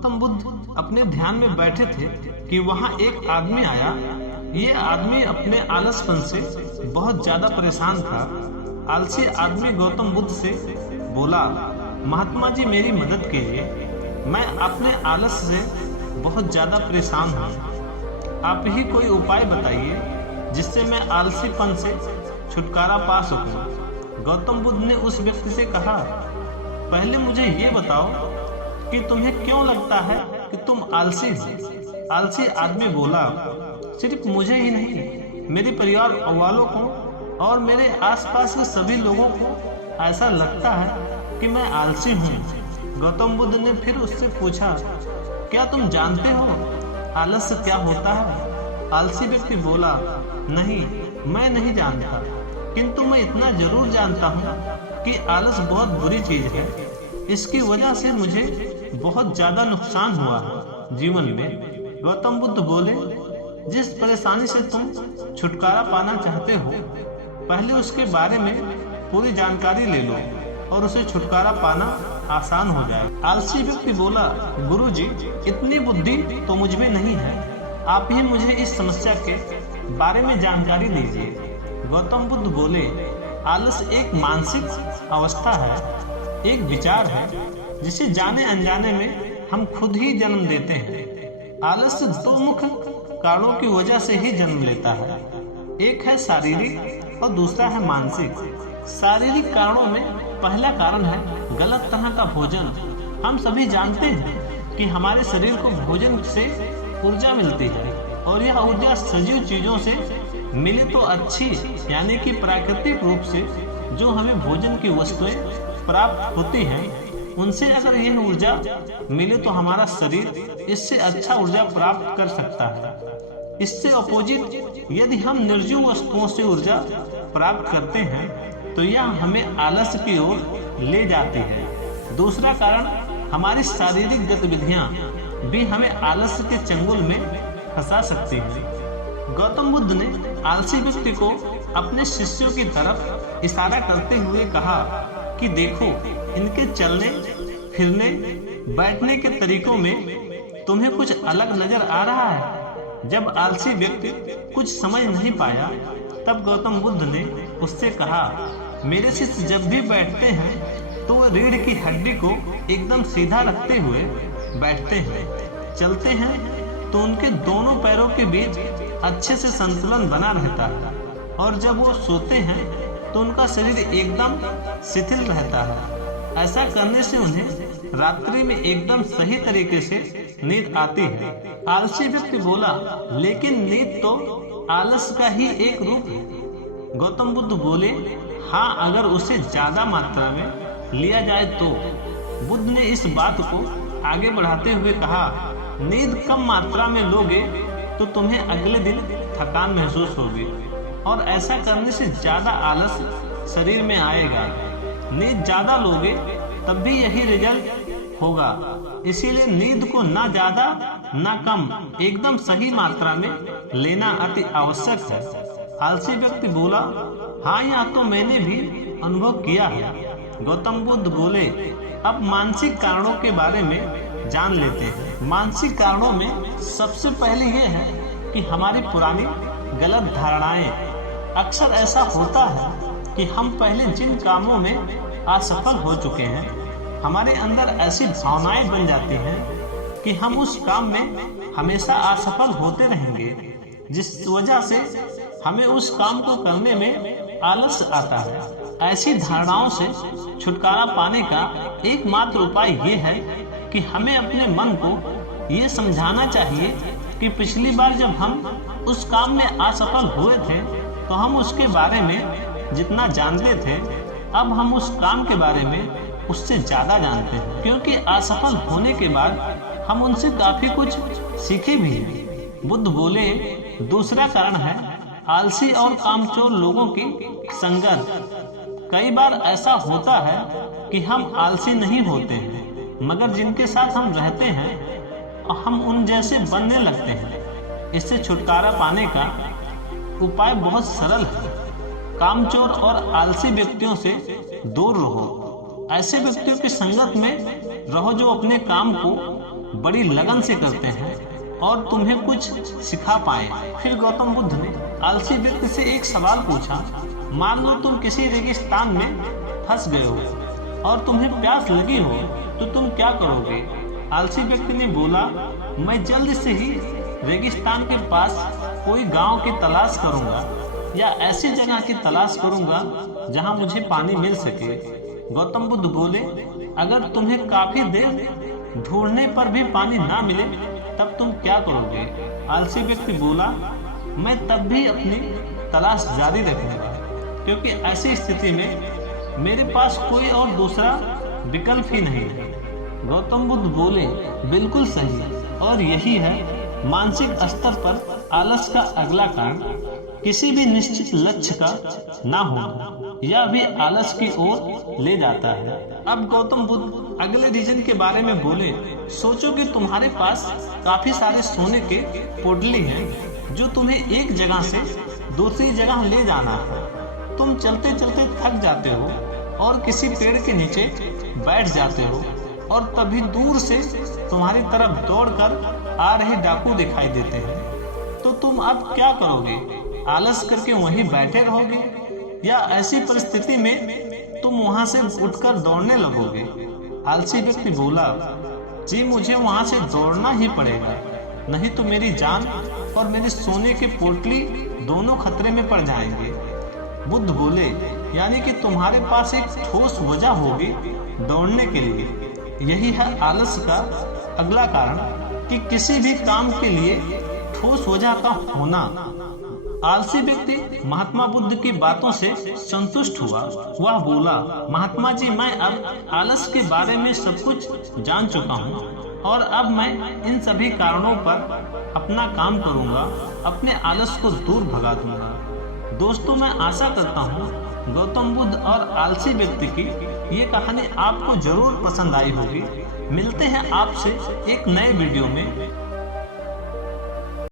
गौतम बुद्ध अपने ध्यान में बैठे थे कि वहां एक आदमी आया। ये आदमी अपने आलसपन से बहुत ज्यादा परेशान था। आलसी आदमी गौतम बुद्ध से बोला, महात्मा जी मेरी मदद कीजिए, मैं अपने आलस से बहुत ज्यादा परेशान हूँ। आप ही कोई उपाय बताइए जिससे मैं आलसीपन से छुटकारा पा सकूं। गौतम बुद्ध ने उस व्यक्ति से कहा, पहले मुझे ये बताओ कि तुम्हें क्यों लगता है कि तुम आलसी हो। आलसी आदमी बोला, सिर्फ मुझे ही नहीं, मेरे परिवार वालों को और मेरे आसपास के सभी लोगों को ऐसा लगता है कि मैं आलसी हूँ। गौतम बुद्ध ने फिर उससे पूछा, क्या तुम जानते हो आलस्य क्या होता है? आलसी व्यक्ति बोला, नहीं, मैं नहीं जानता, किंतु मैं इतना जरूर जानता हूँ कि आलस बहुत बुरी चीज है। इसकी वजह से मुझे बहुत ज्यादा नुकसान हुआ है जीवन में। गौतम बुद्ध बोले, जिस परेशानी से तुम छुटकारा पाना चाहते हो, पहले उसके बारे में पूरी जानकारी ले लो और उसे छुटकारा पाना आसान हो जाए। आलसी व्यक्ति बोला, गुरुजी, इतनी बुद्धि तो मुझ में नहीं है, आप ही मुझे इस समस्या के बारे में जानकारी दीजिए। गौतम बुद्ध बोले, आलस एक मानसिक अवस्था है, एक विचार है जिसे जाने अनजाने में हम खुद ही जन्म देते हैं। आलस्य दो मुख्य कारणों की वजह से ही जन्म लेता है, एक है शारीरिक और दूसरा है मानसिक। शारीरिक कारणों में पहला कारण है गलत तरह का भोजन। हम सभी जानते हैं कि हमारे शरीर को भोजन से ऊर्जा मिलती है और यह ऊर्जा सजीव चीजों से मिले तो अच्छी, यानी कि प्राकृतिक रूप से जो हमें भोजन की वस्तुएं प्राप्त होती हैं, उनसे अगर यह ऊर्जा मिले तो हमारा शरीर इससे अच्छा ऊर्जा प्राप्त कर सकता है। इससे अपोजिट यदि हम निर्जीव वस्तुओं से ऊर्जा प्राप्त करते हैं तो यह हमें आलस्य की ओर ले जाती है। दूसरा कारण, हमारी शारीरिक गतिविधियां भी हमें आलस्य के चंगुल में फंसा सकती हैं। गौतम बुद्ध ने आलसी व्यक्ति को अपने शिष्यों की तरफ इशारा करते हुए कहा कि देखो, इनके चलने फिरने बैठने के तरीकों में तुम्हें कुछ अलग नजर आ रहा है। जब आलसी व्यक्ति कुछ समझ नहीं पाया तब गौतम बुद्ध ने उससे कहा, मेरे शिष्य जब भी बैठते हैं तो वह रीढ़ की हड्डी को एकदम सीधा रखते हुए बैठते हैं। चलते हैं तो उनके दोनों पैरों के बीच अच्छे से संतुलन बना रहता है और जब वो सोते हैं तो उनका शरीर एकदम शिथिल रहता है। ऐसा करने से उन्हें रात्रि में एकदम सही तरीके से नींद आती है। आलसी व्यक्ति बोला, लेकिन नींद तो आलस का ही एक रूप है। गौतम बुद्ध बोले, हाँ, अगर उसे ज्यादा मात्रा में लिया जाए तो। बुद्ध ने इस बात को आगे बढ़ाते हुए कहा, नींद कम मात्रा में लोगे तो तुम्हें अगले दिन थकान महसूस होगी और ऐसा करने से ज्यादा आलस शरीर में आएगा। नींद ज्यादा लोगे तब भी यही रिजल्ट होगा। इसीलिए नींद को ना ज्यादा ना कम, एकदम सही मात्रा में लेना अति आवश्यक है। आलसी व्यक्ति बोला, हाँ, यह तो मैंने भी अनुभव किया है। गौतम बुद्ध बोले, अब मानसिक कारणों के बारे में जान लेते हैं। मानसिक कारणों में सबसे पहले यह है कि हमारी पुरानी गलत धारणाएं। अक्सर ऐसा होता है कि हम पहले जिन कामों में असफल हो चुके हैं, हमारे अंदर ऐसी भावनाएं बन जाती हैं कि हम उस काम में हमेशा असफल होते रहेंगे, जिस वजह से हमें उस काम को करने में आलस आता है। ऐसी धारणाओं से छुटकारा पाने का एकमात्र उपाय ये है कि हमें अपने मन को ये समझाना चाहिए कि पिछली बार जब हम उस काम में असफल हुए थे तो हम उसके बारे में जितना जानते थे, अब हम उस काम के बारे में उससे ज्यादा जानते हैं, क्योंकि असफल होने के बाद हम उनसे काफी कुछ सीखे भी हैं। बुद्ध बोले, दूसरा कारण है आलसी और कामचोर लोगों की संगत। कई बार ऐसा होता है कि हम आलसी नहीं होते हैं, मगर जिनके साथ हम रहते हैं हम उन जैसे बनने लगते हैं। इससे छुटकारा पाने का उपाय बहुत सरल है। कामचोर और आलसी व्यक्तियों से दूर रहो। ऐसे व्यक्तियों की संगत में रहो जो अपने काम को बड़ी लगन से करते हैं और तुम्हें कुछ सिखा पाए। फिर गौतम बुद्ध ने आलसी व्यक्ति से एक सवाल पूछा, मान लो तुम किसी रेगिस्तान में फंस गए हो और तुम्हें प्यास लगी हो तो तुम क्या करोगे? आलसी व्यक्ति ने बोला, मैं जल्द से ही रेगिस्तान के पास कोई गांव की तलाश करूंगा या ऐसी जगह की तलाश करूंगा जहां मुझे पानी मिल सके। गौतम बुद्ध बोले, अगर तुम्हें काफी देर ढूंढने पर भी पानी ना मिले तब तुम क्या करोगे? आलसी व्यक्ति बोला, मैं तब भी अपनी तलाश जारी रखूंगा, क्योंकि ऐसी स्थिति में मेरे पास कोई और दूसरा विकल्प ही नहीं है। गौतम बुद्ध बोले, बिल्कुल सही, और यही है मानसिक स्तर पर आलस का अगला कारण। किसी भी निश्चित लक्ष्य का ना होना यह भी आलस की ओर ले जाता है। अब गौतम बुद्ध अगले रीजन के बारे में बोले, सोचो कि तुम्हारे पास काफी सारे सोने के पोटली हैं जो तुम्हें एक जगह से दूसरी जगह ले जाना है। तुम चलते चलते थक जाते हो और किसी पेड़ के नीचे बैठ जाते हो और तभी दूर से तुम्हारी तरफ दौड़कर आ रहे डाकू दिखाई देते हैं। तो तुम अब क्या करोगे? आलस करके वहीं बैठे रहोगे या ऐसी परिस्थिति में तुम वहां से उठकर दौड़ने लगोगे? आलसी व्यक्ति बोला, जी मुझे वहां से दौड़ना ही पड़ेगा, नहीं तो मेरी जान और मेरे सोने के पोटली दोनों खतरे में पड़ जाएंगे। बुद्ध बोले, यानी कि तुम्हारे पास एक ठोस वजह होगी दौड़ने के लिए। यही है आलस का अगला कारण कि किसी भी काम के लिए ठोस वजह का होना। आलसी व्यक्ति महात्मा बुद्ध की बातों से संतुष्ट हुआ। वह बोला, महात्मा जी, मैं अब आलस के बारे में सब कुछ जान चुका हूँ और अब मैं इन सभी कारणों पर अपना काम करूँगा, अपने आलस को दूर भगा दूंगा। दोस्तों, मैं आशा करता हूँ गौतम बुद्ध और आलसी व्यक्ति की ये कहानी आपको जरूर पसंद आई होगी। मिलते हैं आपसे एक नए वीडियो में।